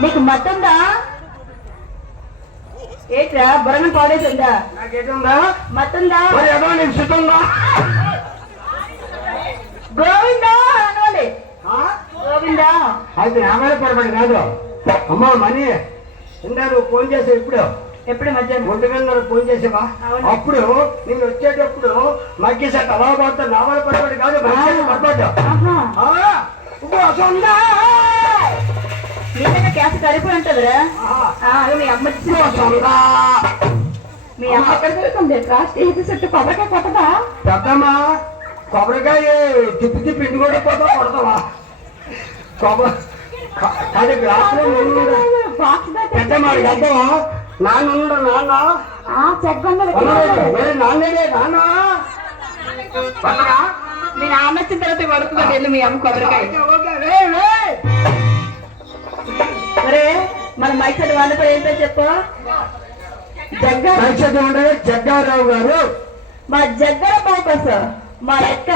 నీకు మత్తుందా ఏట్రా బొరగం పాడేసిందా నాకేటుందా మత్తుందా ఏదో నీకు సుతుందా గోవిందా అనాలి గోవిందా అది నా మీద పొరపాటు కాదు అమ్మా మనీ ఇందా నువ్వు ఫోన్ చేసావు ఎప్పుడు మధ్యాహ్నం 1:00 ఫోన్ చేసావా అప్పుడు నేను వచ్చేటప్పుడు మగ్గిసెట్ అలా పడతా నా వల్ల పొరపాటు కాదు పొరపాటు నిజంగా క్యాస్ కలిపి ఉంటుందిరా మీ అమ్మ మీ అమ్మ ఎక్కడ దొరుకుతుంది చుట్టూ కొబ్బరికాయ కొట్టదా పెద్దమ్మా కొబ్బరికాయ తిప్పి ఇంటి కూడా పోతా కొడతావా అది గ్లాసులో పెద్దమ్మా పెద్దమా నాన్న నాన్నే నాన్న మీ నాన్న వచ్చిన తర్వాత పడుతుందండి వెళ్ళి మీ అమ్మ కొబ్బరికాయ మరే మన మైసెట్ వాళ్ళ పేరు ఏంటో చెప్పు జగ్గారావు గారు మా జగ్గర బాబు మా ఎక్క